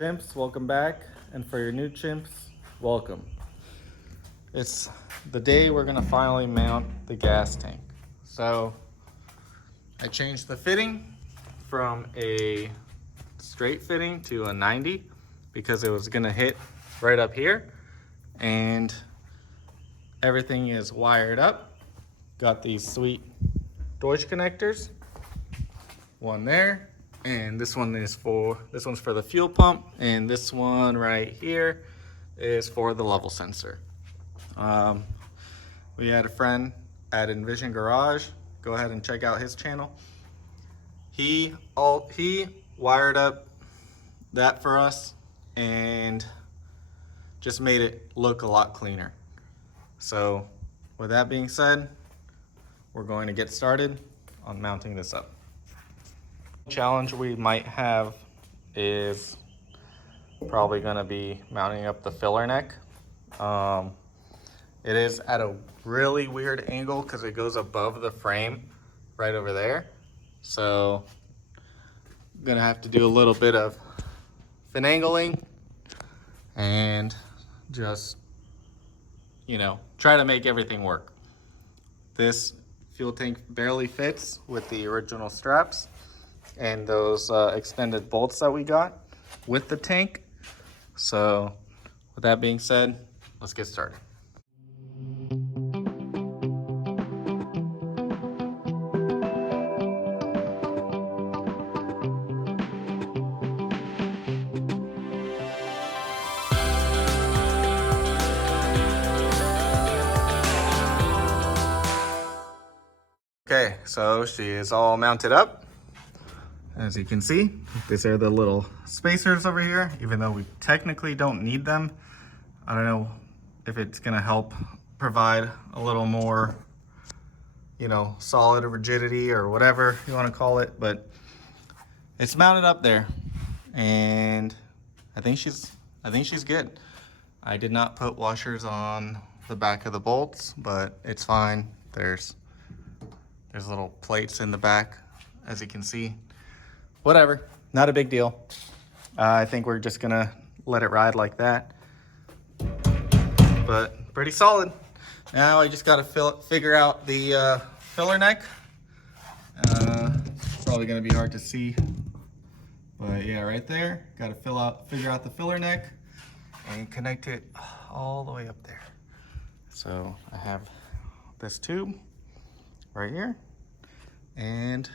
Chimps, welcome back. And for your new chimps, welcome. It's the day we're gonna finally mount the gas tank. So I changed the fitting from a straight fitting to a 90 because it was gonna hit right up here, and everything is wired up. Got these sweet Deutsch connectors, one there, and this one's for the fuel pump, and this one right here is for the level sensor. We had a friend at Envision Garage. Go ahead and check out his channel. He wired up that for us and just made it look a lot cleaner. So with that being said, we're going to get started on mounting this up. Challenge we might have is probably going to be mounting up the filler neck. It is at a really weird angle because it goes above the frame right over there. So I'm going to have to do a little bit of finagling and just, try to make everything work. This fuel tank barely fits with the original straps and those extended bolts that we got with the tank. So with that being said, let's get started. Okay, so she is all mounted up. As you can see, these are the little spacers over here, even though we technically don't need them. I don't know if it's gonna help provide a little more, solid rigidity or whatever you wanna call it, but it's mounted up there and I think she's good. I did not put washers on the back of the bolts, but it's fine. There's little plates in the back, as you can see. Whatever, not a big deal. I think we're just gonna let it ride like that. But pretty solid. Now I just gotta figure out the filler neck. It's probably gonna be hard to see, but yeah, right there. Gotta figure out the filler neck and connect it all the way up there. So I have this tube right here, and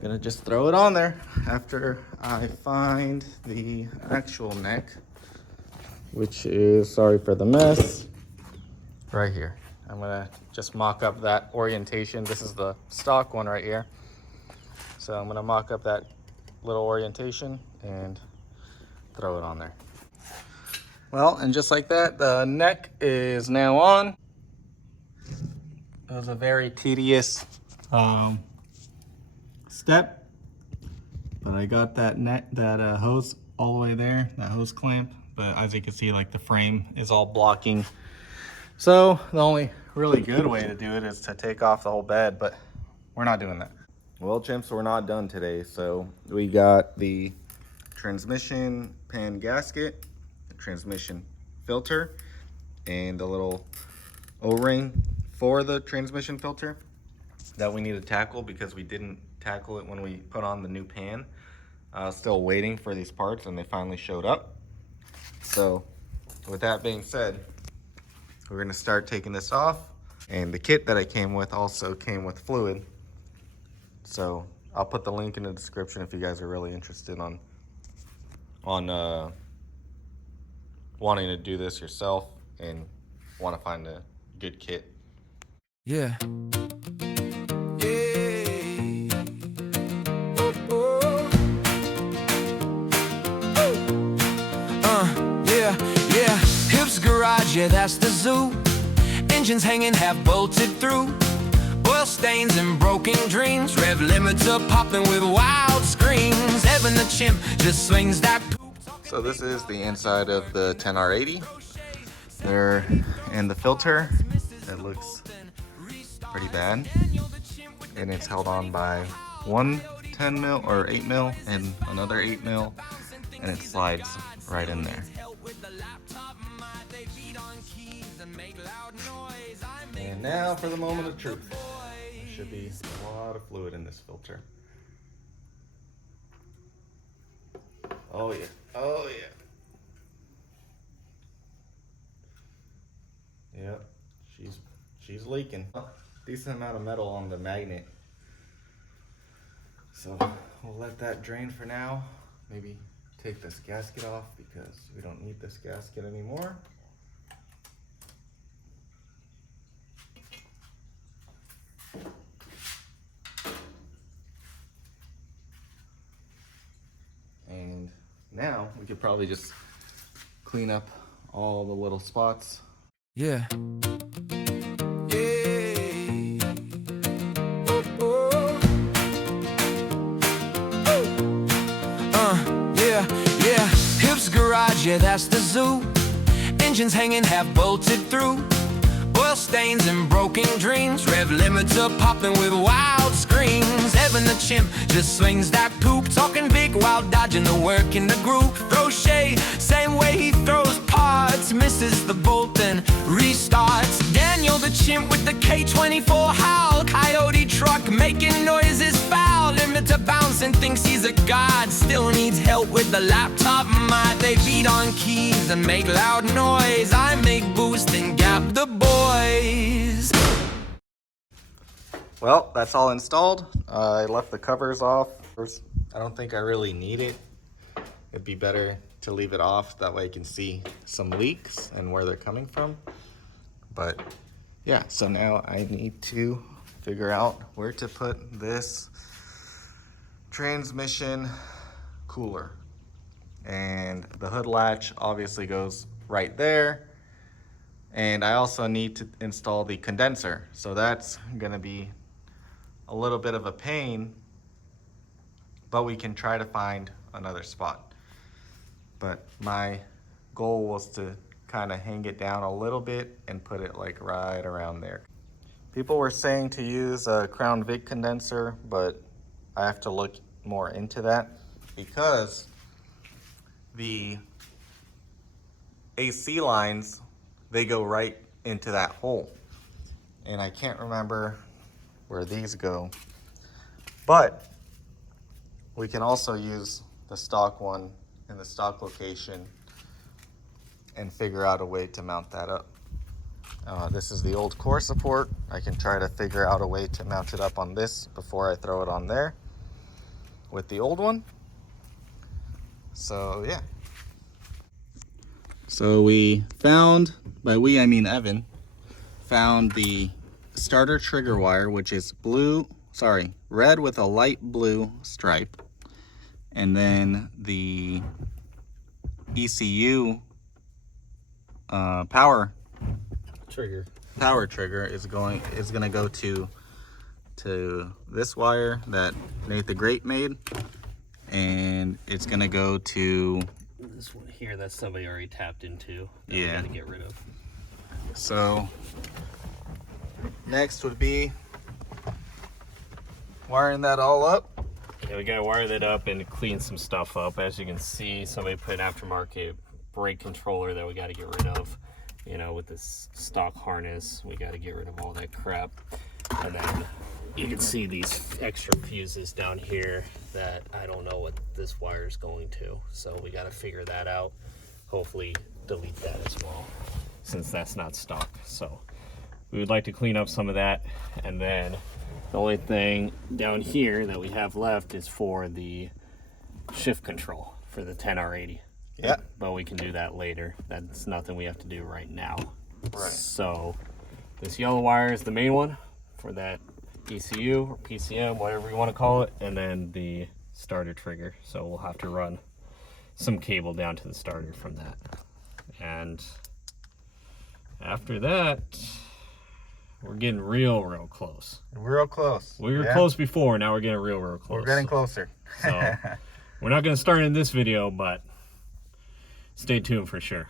I'm gonna just throw it on there after I find the actual neck, which is, sorry for the mess, right here. I'm gonna just mock up that orientation. This is the stock one right here. So I'm gonna mock up that little orientation and throw it on there. Well, and just like that, the neck is now on. It was a very tedious step, but I got that hose all the way there, that hose clamp. But as you can see, like, the frame is all blocking. So the only really good way to do it is to take off the whole bed, but we're not doing that. Well, chimps, we're not done today. So we got the transmission pan gasket, the transmission filter, and the little O-ring for the transmission filter that we need to tackle because we didn't tackle it when we put on the new pan. Still waiting for these parts, and they finally showed up. So with that being said, we're gonna start taking this off, and the kit that I came with also came with fluid. So I'll put the link in the description if you guys are really interested on wanting to do this yourself and want to find a good kit. Yeah. Yeah. Hips garage, yeah, that's the zoo. Engines hanging, half bolted through. Oil stains and broken dreams. Rev limiter popping with wild screams. Evan the chimp just swings that poop. So this is the inside of the 10R80. There, and the filter, it looks pretty bad. And it's held on by one 10 mil or 8 mil and another 8 mil and it slides right in there. And now for the moment of truth. There should be a lot of fluid in this filter. Oh yeah, oh yeah. Yep, she's leaking. Decent amount of metal on the magnet. So we'll let that drain for now. Maybe take this gasket off because we don't need this gasket anymore. And now we could probably just clean up all the little spots. Yeah. Yeah. Hips garage, yeah, that's the zoo. Engines hanging half bolted through. Oil stains and broken dreams. Rev limiter popping with wild screams. Evan the chimp just swings that poop. Talking big while dodging the work in the group. Throw shade, same way he throws parts. Misses the bolt and restarts. Daniel the chimp with the K24 howl. Coyote truck making noises foul. Limiter bouncing, thinks he's a god. Still needs help with the laptop mic. They beat on keys and make loud noise. I make boost and gap the boys. Well, that's all installed. I left the covers off. I don't think I really need it. It'd be better to leave it off. That way you can see some leaks and where they're coming from. But yeah, so now I need to figure out where to put this transmission cooler. And the hood latch obviously goes right there. And I also need to install the condenser. So that's gonna be a little bit of a pain, but we can try to find another spot. But my goal was to kind of hang it down a little bit and put it like right around there. People were saying to use a Crown Vic condenser, but I have to look more into that because the AC lines, they go right into that hole. And I can't remember where these go, but we can also use the stock one in the stock location and figure out a way to mount that up. This is the old core support. I can try to figure out a way to mount it up on this before I throw it on there with the old one. So yeah. So we found, by we I mean Evan, found the starter trigger wire, which is red with a light blue stripe. And then the ECU power trigger is gonna go to this wire that Nate the Great made, and it's gonna go to this one here that somebody already tapped into that yeah, we gotta get rid of. So next would be wiring that all up. Yeah, we gotta wire that up and clean some stuff up. As you can see, somebody put an aftermarket brake controller that we gotta get rid of. You know, with this stock harness, we gotta get rid of all that crap. And then you can see these extra fuses down here that I don't know what this wire is going to. So we gotta figure that out. Hopefully delete that as well, since that's not stock. So we would like to clean up some of that. And then the only thing down here that we have left is for the shift control for the 10R80. Yeah. But we can do that later. That's nothing we have to do right now. Right. So this yellow wire is the main one for that ECU or PCM, whatever you want to call it, and then the starter trigger. So we'll have to run some cable down to the starter from that. And after that, we're getting real close. Real close. We were close before, now we're getting real close. We're getting closer. So we're not going to start in this video, but stay tuned for sure.